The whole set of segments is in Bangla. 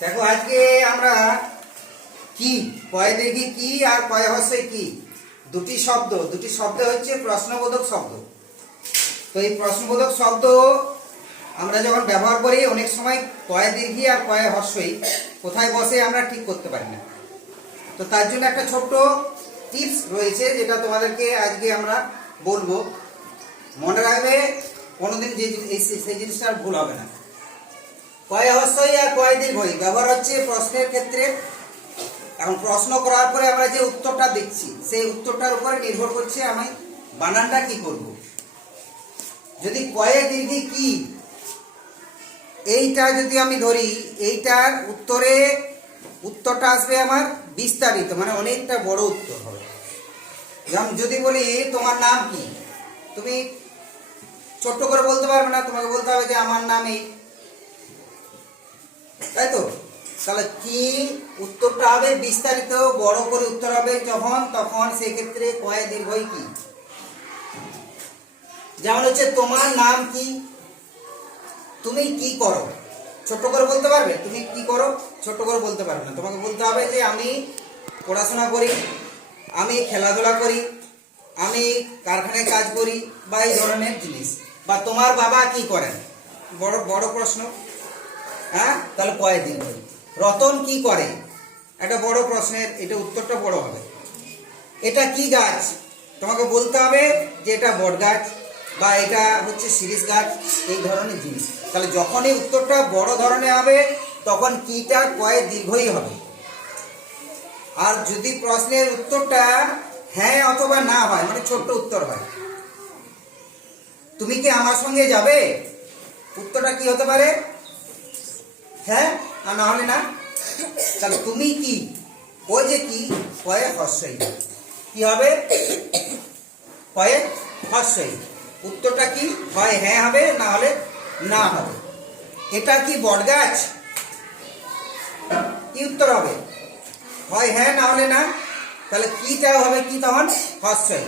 দেখো আজকে আমরা কি কয় দেখি কি আর কয় হচ্ছে কি দুটি শব্দ হচ্ছে প্রশ্নবোধক শব্দ। তো এই প্রশ্নবোধক শব্দ আমরা যখন ব্যবহার করি অনেক সময় কয় দীর্ঘি আর কয় হর্ষই কোথায় বসে আমরা ঠিক করতে পারি না। তো তার জন্য একটা ছোট্ট টিপস রয়েছে যেটা তোমাদেরকে আজকে আমরা বলবো। মনে রাখবে কোনোদিন সেই জিনিসটা আর ভুল হবে না। কয় হর্ষই আর কয় দীর্ঘই ব্যবহার হচ্ছে প্রশ্নের ক্ষেত্রে। এখন প্রশ্ন করার পরে আমরা যে উত্তরটা দেখছি সেই উত্তরটার উপরে নির্ভর করছে আমি বানানটা কি করব। যদি কয়ে দীর্ঘি কি এইটা যদি আমি ধরি, এইটার উত্তরটা আসবে আমার বিস্তারিত, মানে অনেকটা বড় উত্তর হবে। যেমন যদি বলি তোমার নাম কি, তুমি ছোট্ট করে বলতে পারবে না, তোমাকে বলতে হবে যে আমার নাম এই, তাই তো? তাহলে কি উত্তরটা হবে বিস্তারিত বড় করে উত্তর হবে তখন সেক্ষেত্রে কয় দীর্ঘই কি। যেমন হচ্ছে তোমার নাম কি, তুমি কি করো, ছোট্ট করে বলতে পারবে? তুমি কি করো ছোট্ট করে বলতে পারবে না, তোমাকে বলতে হবে যে আমি পড়াশোনা করি, আমি খেলাধুলা করি, আমি কারখানায় কাজ করি, বা এই ধরনের জিনিস। বা তোমার বাবা কি করেন, বড় বড় প্রশ্ন। হ্যাঁ, তাহলে কয় দীর্ঘই। রতন কি করে, একটা বড় প্রশ্নের, এটা উত্তরটা বড় হবে। এটা কি গাছ, তোমাকে বলতে হবে যে এটা বট গাছ বা এটা হচ্ছে শিরীষ গাছ, এই ধরনের জিনিস। তাহলে যখনই উত্তরটা বড় ধরনের হবে তখন কিটা কয় দীর্ঘই হবে। আর যদি প্রশ্নের উত্তরটা হ্যাঁ অথবা না হয়, মানে ছোট্ট উত্তর হয়, তুমি কি আমার সঙ্গে যাবে, উত্তরটা কি হতে পারে হ্যাঁ, আর না হলে না। তাহলে তুমি কি, ওই যে কি কয়ে হর্ষই, কি হবে কয়ে হর্ষই। উত্তরটা কি হয় হ্যাঁ হবে, না হলে না হবে। এটা কি বটগাছ, কি উত্তর হবে হয় হ্যাঁ, না হলে না। তাহলে কিটা হবে কি তখন হর্ষই।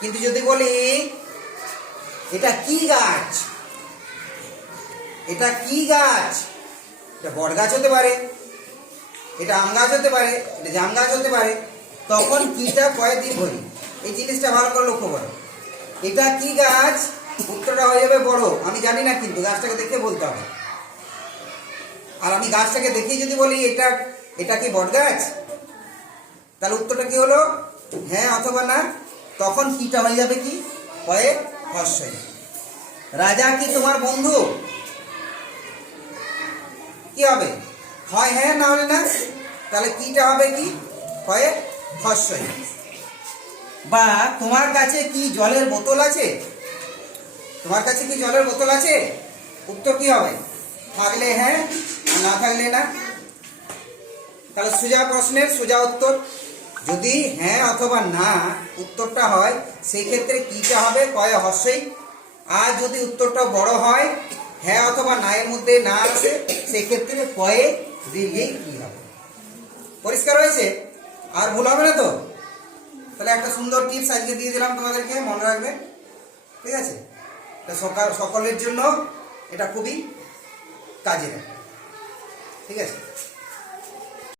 কিন্তু যদি বলি এটা কি গাছ, এটা কি গাছ, এটা বট গাছ হতে পারে, এটা আম গাছ হতে পারে, এটা জাম গাছ হতে পারে, তখন কিটা কয় দীর্ঘই। এই জিনিসটা ভালো করে লক্ষ্য করো। এটা কি গাছ, উত্তরটা হয়ে যাবে বড়, আমি জানি না, কিন্তু গাছটাকে দেখে বলতে হবে। আর আমি গাছটাকে দেখে যদি বলি এটা কি বট গাছ, তাহলে উত্তরটা কি হলো হ্যাঁ অথবা না, তখন কিটা হয়ে যাবে কি কয়ে হর্ষই। রাজা কি তোমার বন্ধু, কি হবে হয় হ্যাঁ, না হলে না। তাহলে কিটা হবে কি কয়ে হর্ষই। বা তোমার কাছে কি জলের বোতল আছে, তোমার কাছে কি জলের বোতল আছে, উত্তর কি হবে থাকলে হ্যাঁ আর না থাকলে না। তাহলে সোজা প্রশ্নের সোজা উত্তর। যদি হ্যাঁ অথবা না উত্তরটা হয় সেই ক্ষেত্রে কিটা হবে কয়ে হর্ষই। আর যদি উত্তরটা বড় হয়, হ্যাঁ অথবা না এর মধ্যে না আসে, সেক্ষেত্রে কয়ে দীর্ঘই কি হবে। পরিষ্কার হয়েছে? আর ভুল হবে না তো? তাহলে একটা সুন্দর টিপস আজকে দিয়ে দিলাম তোমাদেরকে, মনে রাখবে, ঠিক আছে? সকলের জন্য এটা খুবই কাজের, ঠিক আছে?